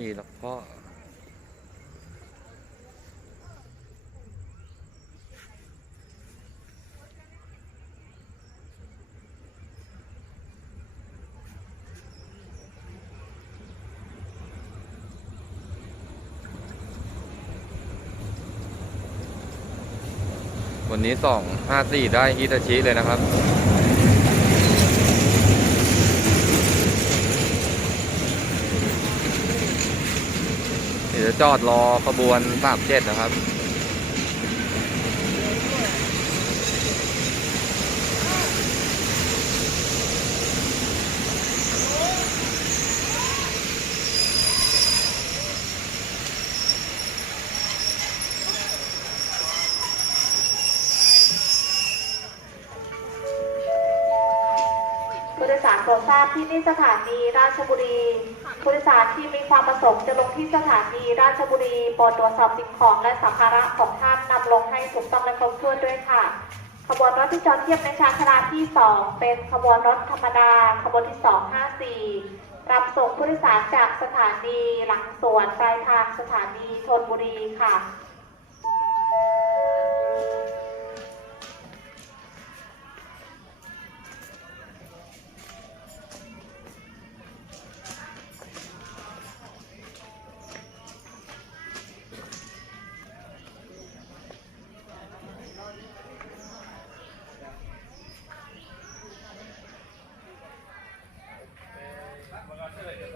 มีหรอกพ่อวันนี้สองห้าสี่ได้ฮิตาชิเลยนะครับ เดี๋ยว จอดรอขบวนสามเจ็ดนะครับ ยสารโปรดทราบที่นี่สถานีราชบุรี ผู้โดยสารที่มีความประสงค์จะลงที่สถานีราชบุรีโปรดตรวจสอบสิ่งของและสัมภาระของท่านนำลงให้ถูกต้องและครบถ้วนด้วยค่ะ ขบวนรถที่จอดเทียบในชานชาลาที่ 2 เป็นขบวนรถธรรมดา ขบวนที่ 254 รับส่งผู้โดยสารจากสถานีหลังสวนปลายทางสถานีธนบุรีค่ะ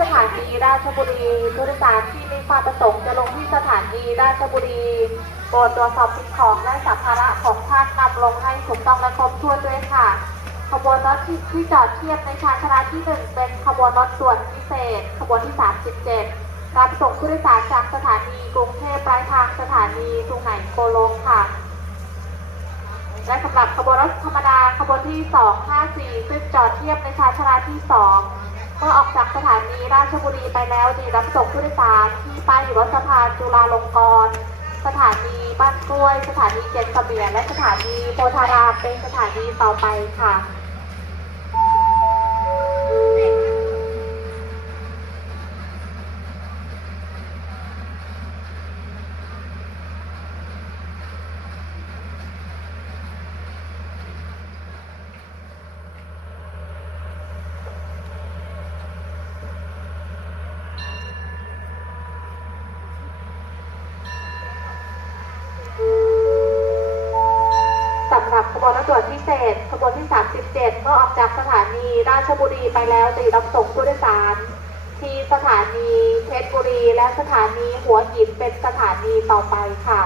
สถานีราชบุรีผู้โดยสารที่มีความประสงค์จะลงที่สถานีราชบุรีโปรดตรวจสอบสิ่งของและสัมภาระของท่านนำลงให้ถูกต้องและครบถ้วนด้วยค่ะ ขบวนรถที่ที่จอดเทียบในชานชาลาที่หนึ่งเป็นขบวนรถด่วนพิเศษ ขบวนที่ 37รับส่งผู้โดยสารจากสถานีกรุงเทพปลายทางสถานีสุไหงโกลกค่ะและสำหรับขบวนรถธรรมดาขบวนที่ 254 ซึ่งจอดเทียบในชานชาลาที่ 2 มื่อออกจากสถานีราชบุรีไปแล้วดีรับส่งผู้โดยสารที่ป้ายอยู่รถสะพานจุฬาลงกรณ์สถานีบ้านกล้วย สถานีเจ็ดเสมียนและสถานีโพธารามเป็นสถานีต่อไปค่ะ วนรถด่วนพิเศษ ขบวนที่ 37 เมื่อออกจากสถานีราชบุรีไปแล้วจะรับส่งผู้โดยสาร ที่สถานีเพชรบุรี และสถานีหัวหินเป็นสถานีต่อไปค่ะ